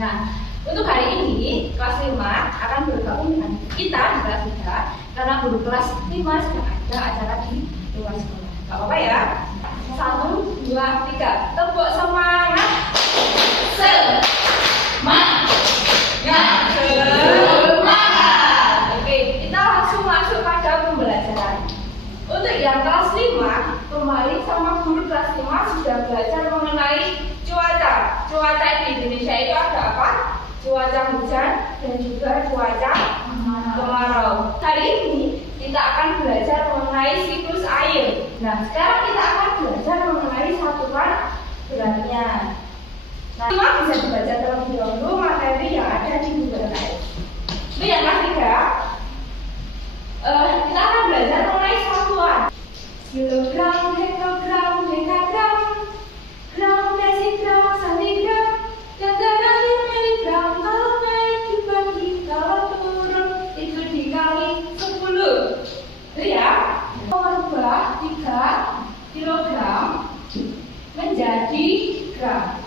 Nah, untuk hari ini kelas 5 akan bergabung dengan kita di kelas 3 karena guru kelas 5 sedang ada acara di luar sekolah. Gak apa-apa ya? 1, 2, 3. Tepuk semangat. Semangat. Oke, kita langsung masuk pada pembelajaran. Untuk yang kelas 5, kemarin sama guru kelas 5 sudah belajar mengenai cuaca. Cuaca di Indonesia itu ada apa? Cuaca hujan dan juga cuaca kemarau. Hari ini kita akan belajar mengenai siklus air. Nah, sekarang kita akan belajar mengenai satuan beratnya. Nah, bisa dibaca terlebih dahulu materi yang ada di Google Drive. Itu yang ketiga, kita akan belajar mengenai satuan kilogram, hektogram, dekagram, gram, desigram, sentigram, dan terakhir miligram. Kalau naik dibagi, kalau turun itu dikali 10. Itu ya. Merubah 3 kilogram menjadi gram.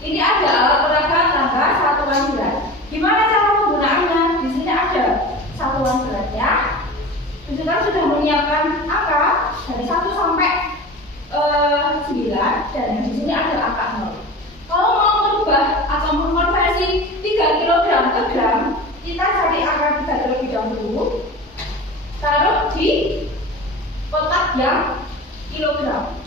Ini ada alat peraga tangga satuan berat. Gimana cara penggunaannya? Di sini ada satuan beratnya. Kita sudah menyiapkan angka dari 1 sampai 9 dan di sini ada angka 0. Kalau mau merubah atau mengkonversi 3 kg ke gram, kita cari angka 3 terlebih dahulu, taruh di kotak yang kilogram.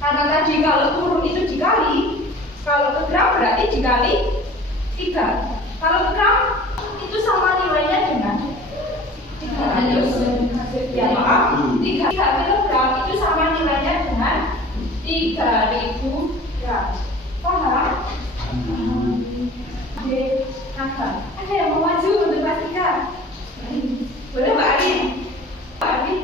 Karena tadi kalau turun itu dikali, kalau ke gram berarti dikali 3. Kalau ke gram itu sama nilainya dengan 300. Ya maaf, 3 kilogram itu sama nilainya dengan 3000 gram. Paham? Ada yang mau maju untuk pastikan? Boleh Mbak Ari? Mbak Ari?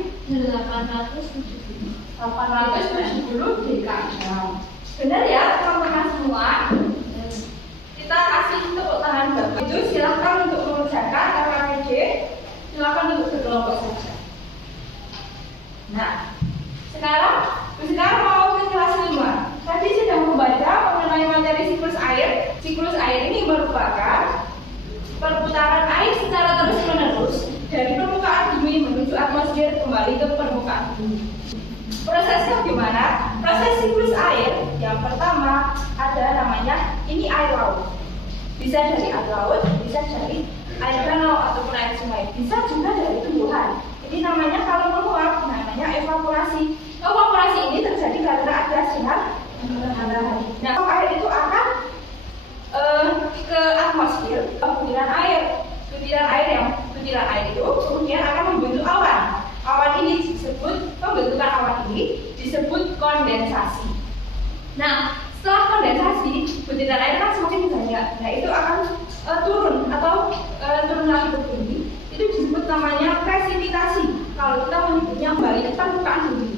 870 dekagram. Benar ya teman-teman semua? Kita kasih tepuk tangan Bapak. Itu silakan untuk mengerjakan RKPD. Silakan untuk berkelompok saja. Nah, sekarang mau ke kelas 5. Tadi sudah membaca mengenai materi siklus air. Siklus air ini merupakan perputaran air secara terus-menerus dari permukaan bumi menuju atmosfer kembali ke permukaan bumi. Prosesnya gimana? Proses siklus air yang pertama ada namanya ini air laut. Bisa dari air laut, bisa dari air danau ataupun air sungai, bisa juga dari tumbuhan. Ini namanya kalau meluap, namanya evaporasi. Evaporasi ini terjadi karena ada sinar matahari. Nah, air itu akan ke atmosfer, butiran air itu kemudian akan membentuk awan. Awan ini pembentukan awan ini disebut kondensasi. Nah, setelah kondensasi, butiran air kan semakin banyak. Nah, itu akan turun lagi ke bumi. Itu disebut namanya presipitasi. Kalau kita menyebutnya kembali ke permukaan bumi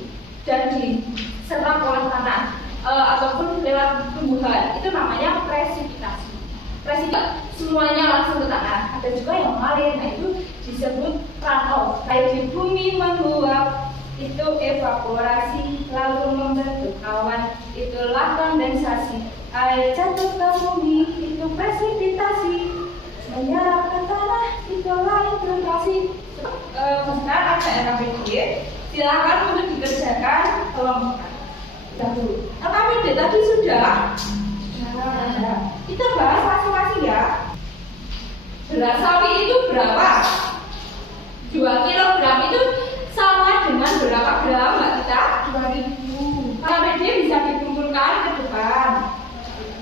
dan diserap oleh tanah ataupun lewat tumbuhan, itu namanya presipitasi. Semuanya langsung ke tanah. Ada juga yang mengalir, nah itu disebut runoff. Air di bumi menguap, itu evaporasi, lalu membentuk awan, itulah kondensasi. Air jatuh ke bumi, itu presipitasi, menyerap ke tanah, itulah infiltrasi. Sekarang ada RKPD, silakan untuk dikerjakan kelompokan. Dahulu RKPD tadi sudah. Kita bahas masing-masing ya. Beras sapi itu berapa? 2 kilogram itu sama dengan berapa gram Mbak Tita? 2000. KPD bisa dikumpulkan ke depan.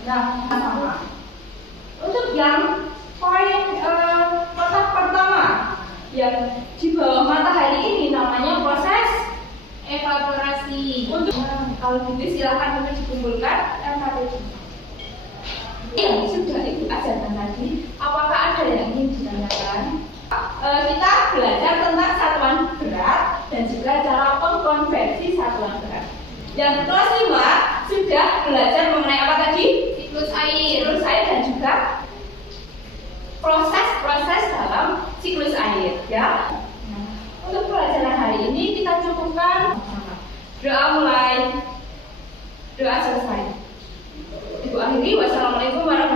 Nah, sama. Untuk yang poin kotak pertama yang di bawah matahari ini namanya proses evaporasi. Untuk kalau gitu silakan untuk dikumpulkan KPD. Yang sudah Ibu ajarkan tadi, apakah ada yang ingin ditanyakan? Kita belajar tentang satuan berat dan juga cara pengkonversi satuan berat. Yang kelas 5 sudah belajar mengenai apa tadi? Siklus air dan juga proses-proses dalam siklus air, ya. Nah, untuk pelajaran hari ini kita cukupkan doa mulai, doa selesai. Ibu akhiri, wassalamualaikum warahmatullahi wabarakatuh.